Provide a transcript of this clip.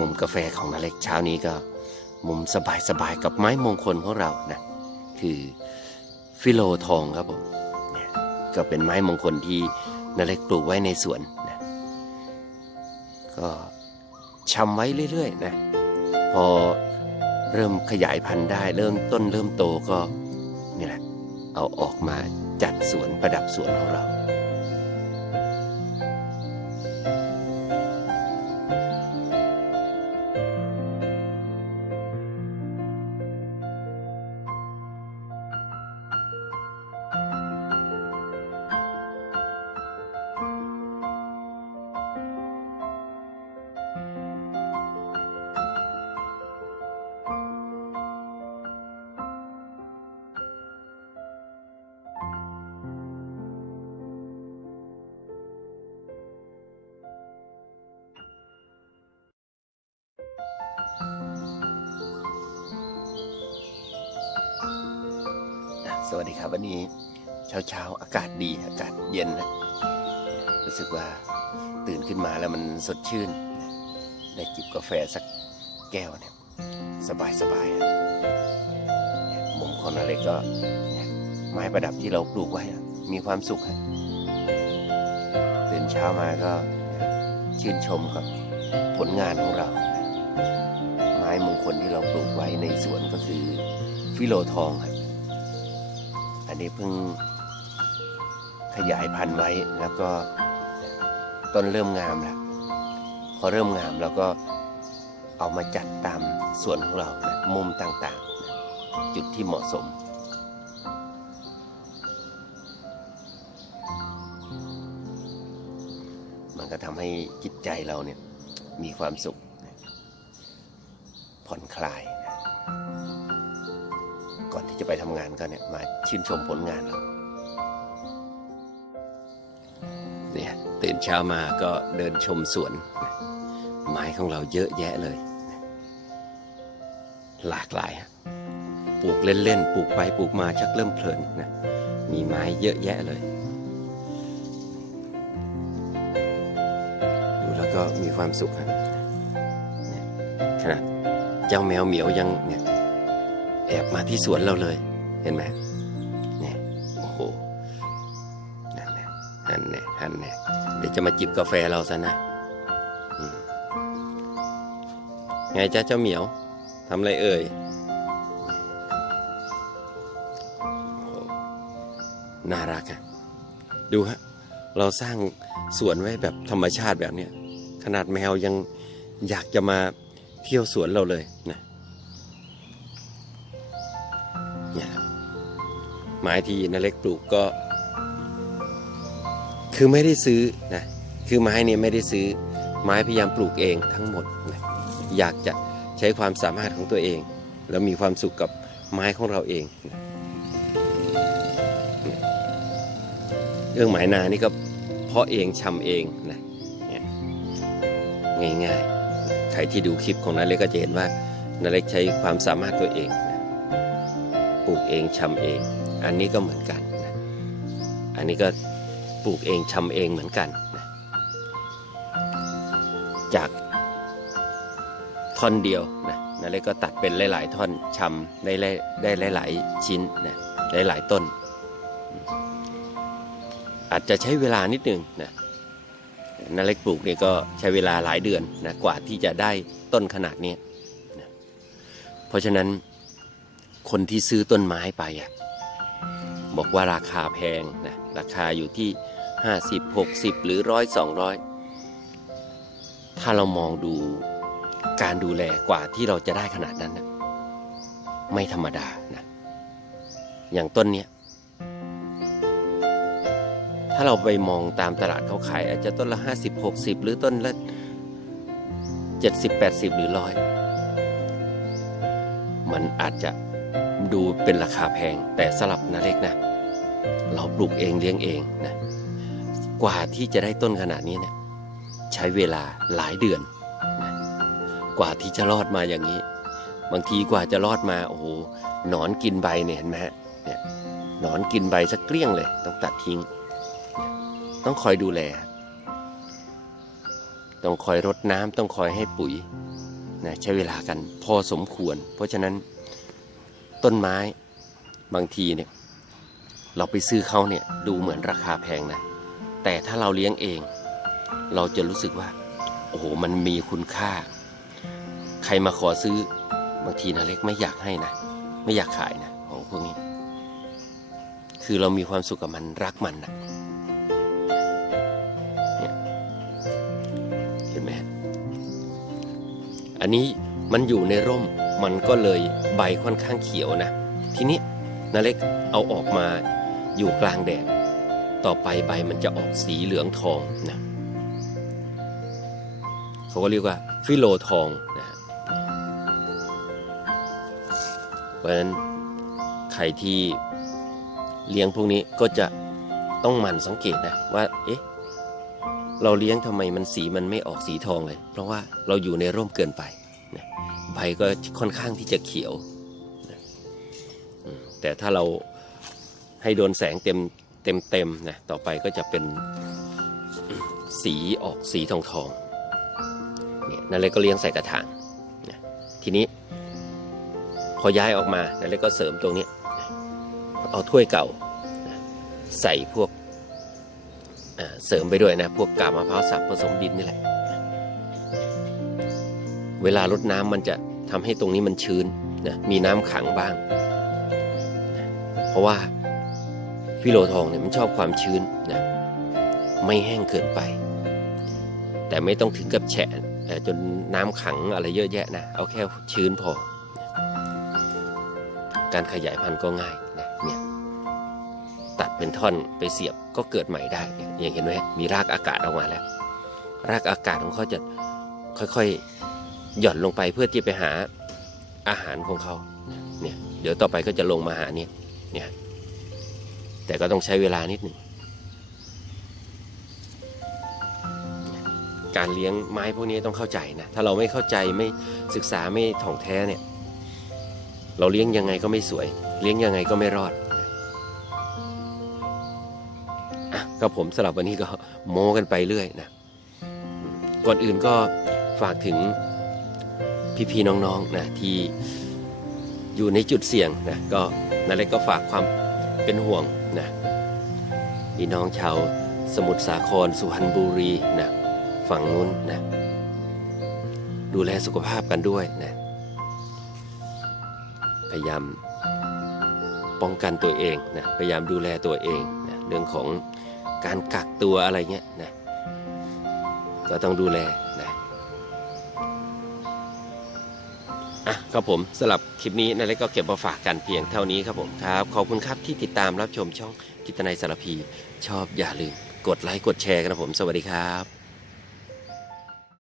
มุมกาแฟของนาเล็กเช้านี้ก็มุมสบายๆกับไม้มงคลของเรานะคือฟิโลทองครับผมเนี่ยก็เป็นไม้มงคลที่นาเล็กปลูกไว้ในสวนนะก็ชำไว้เรื่อยๆนะพอเริ่มขยายพันธุ์ได้เริ่มต้นเริ่มโตก็นี่แหละเอาออกมาจัดสวนประดับสวนของเรา สวัสดีครับวันนี้เช้าเช้าๆอากาศดีอากาศเย็นนะรู้สึกว่าตื่นขึ้นมาแล้วมันสดชื่นได้จิบกาแฟสักแก้วเนี่ยสบายสบายๆมุมขอนาเล็กก็ไม้ประดับที่เราปลูกไว้มีความสุขตื่นเช้ามาก็ชื่นชมกับผลงานของเรา ไม้มงคลที่เราปลูกไว้ในสวนก็คือฟิโลทองครับ นนี้เพิ่งขยายพันธุ์ไว้แล้วก็ต้นเริ่มงามแล้ว พอเริ่มงามเราก็เอามาจัดตามส่วนของเรานะมุมต่างๆนะจุดที่เหมาะสม มันก็ทำให้จิตใจเราเนี่ยมีความสุข ผ่อนคลาย ไปทำงานก็เนี่ยมาชื่นชมผลงานเราเนี่ยตื่นเช้ามาก็เดินชมสวน ไม้ของเราเยอะแยะเลย หลากหลายฮะปลูกเล่นๆปลูกไปปลูกมาชักเริ่มเพลินนะมีไม้เยอะแยะเลย ดูแล้วก็มีความสุขขนาดเจ้าแมวเหมียวยังเนี่ยแอบมาที่สวนเราเลย เห็นไหมเนี่ย โอ้โห นั่นแหละหันเนี่ยหันเนี่ยเดี๋ยวจะมาจิบกาแฟเราซะนะไงจ้าเจ้าเหมียวทำอะไรเอ่ยโหน่ารักอะดูฮะ เราสร้างสวนไว้แบบธรรมชาติแบบเนี้ยขนาดแมวยังอยากจะมาเที่ยวสวนเราเลยนะเนี่ย ไม้ที่นาเล็กปลูกก็ คือไม่ได้ซื้อนะคือไม้เนี่ยไม่ได้ซื้อไม้พยายามปลูกเองทั้งหมดนะอยากจะใช้ความสามารถของตัวเอง แล้วมีความสุขกับไม้ของเราเองนะเรื่องไม้นานี่ก็เพาะเองชำเองนะเนี่ยง่ายๆ ใครที่ดูคลิปของนาเล็กก็จะเห็นว่านาเล็กใช้ความสามารถตัวเองนะปลูกเองชำเอง อันนี้ก็เหมือนกันนะอันนี้ก็ปลูกเองชำเองเหมือนกันนะจากท่อนเดียวนะนั่นเลยก็ตัดเป็นหลาย ๆ ท่อนชำได้หลายได้หลาย ๆ ชิ้นนะหลายต้น อาจจะใช้เวลานิดหนึ่งนะนาเล็กปลูกนี่ก็ใช้เวลาหลายเดือนนะกว่าที่จะได้ต้นขนาดนี้นะเพราะฉะนั้นคนที่ซื้อต้นไม้ไปอะ บอกว่าราคาแพงนะ ราคาอยู่ที่ 50 60 หรือร้อยสองร้อยถ้าเรามองดูการดูแลกว่าที่เราจะได้ขนาดนั้นนะไม่ธรรมดานะ อย่างต้นเนี้ย ถ้าเราไปมองตามตลาดเขาขาย อาจจะต้นละ 50 60 หรือต้นละ 70 80 หรือร้อยมันอาจจะดูเป็นราคาแพงแต่สลับนาเล็กนะ เราปลูกเองเลี้ยงเองนะกว่าที่จะได้ต้นขนาดนี้เนี่ยใช้เวลาหลายเดือนนะกว่าที่จะรอดมาอย่างนี้ บางทีกว่าจะรอดมาโอ้โหหนอนกินใบเนี่ยเห็นไหมฮะเนี่ยหนอนกินใบสักเกลี้ยงเลย ต้องตัดทิ้ง ต้องคอยดูแล ต้องคอยรดน้ำต้องคอยให้ปุ๋ยนะใช้เวลากันพอสมควร เพราะฉะนั้นต้นไม้บางทีเนี่ย เราไปซื้อเขาเนี่ยดูเหมือนราคาแพงนะ แต่ถ้าเราเลี้ยงเอง เราจะรู้สึกว่า โอ้โหมันมีคุณค่า ใครมาขอซื้อบางทีนะเล็กไม่อยากให้นะ ไม่อยากขายนะ ของพวกนี้ คือเรามีความสุขกับมันรักมันนะเห็นไหมอันนี้มันอยู่ในร่มมันก็เลยใบค่อนข้างเขียวนะ ทีนี้นาเล็กเอาออกมา อยู่กลางแดด ต่อไปใบมันจะออกสีเหลืองทองนะเขาก็เรียกว่าฟิโลทองนะเพราะฉะนั้นใครที่เลี้ยงพวกนี้ก็จะต้องหมั่นสังเกตนะว่า เอ๊ะ เราเลี้ยงทำไมมันสีมันไม่ออกสีทองเลย เพราะว่าเราอยู่ในร่มเกินไปนะใบก็ค่อนข้างที่จะเขียวนะแต่ถ้าเรา ให้โดนแสงเต็มเต็มเต็มนะต่อไปก็จะเป็นสีออกสีทองทองเนี่ยนั่นเลยก็เลี้ยงใส่กระถางนะทีนี้ พอย้ายออกมานั่นเลยก็เสริมตรงนี้เอาถ้วยเก่านะใส่พวกเสริมไปด้วยนะพวกกาบมะพร้าวสับผสมดินนี่แหละเวลารดน้ำมันจะทำให้ตรงนี้มันชื้นนะมีน้ำขังบ้าง เพราะว่า ฟิโลทองเนี่ยมันชอบความชื้นนะไม่แห้งเกินไป แต่ไม่ต้องถึงกับแฉะจนน้ำขังอะไรเยอะแยะนะ เอาแค่ชื้นพอ การขยายพันธุ์ก็ง่ายนะเนี่ยตัดเป็นท่อนไปเสียบก็เกิดใหม่ได้อย่างเห็นไหมมีรากอากาศออกมาแล้ว รากอากาศของเขาจะค่อยๆหย่อนลงไปเพื่อที่ไปหาอาหารของเขาเนี่ยเดี๋ยวต่อไปก็จะลงมาหาเนี่ยเนี่ย แต่ก็ต้องใช้เวลานิดหนึ่งการเลี้ยงไม้พวกนี้ต้องเข้าใจนะถ้าเราไม่เข้าใจไม่ศึกษาไม่ถ่องแท้เนี่ย เราเลี้ยงยังไงก็ไม่สวย เลี้ยงยังไงก็ไม่รอดอะก็ผมสำหรับวันนี้ก็โม้กันไปเรื่อยนะก่อนอื่นก็ฝากถึงพี่ๆน้องๆนะที่อยู่ในจุดเสี่ยงนะก็นั่นเลยก็ฝากความ เป็นห่วงนะพี่น้องชาวสมุทรสาครสุพรรณบุรีนะฝั่งนู้นนะดูแลสุขภาพกันด้วยนะพยายามป้องกันตัวเองนะพยายามดูแลตัวเองนะเรื่องของการกักตัวอะไรเงี้ยนะก็ต้องดูแลนะ อะครับผมสำหรับคลิปนี้นาเล็กก็เก็บมาฝากกันเพียงเท่านี้ครับผมครับ ขอบคุณครับที่ติดตามรับชมช่องกิตนายสารพี ชอบอย่าลืมกดไลค์กดแชร์กันนะผม สวัสดีครับ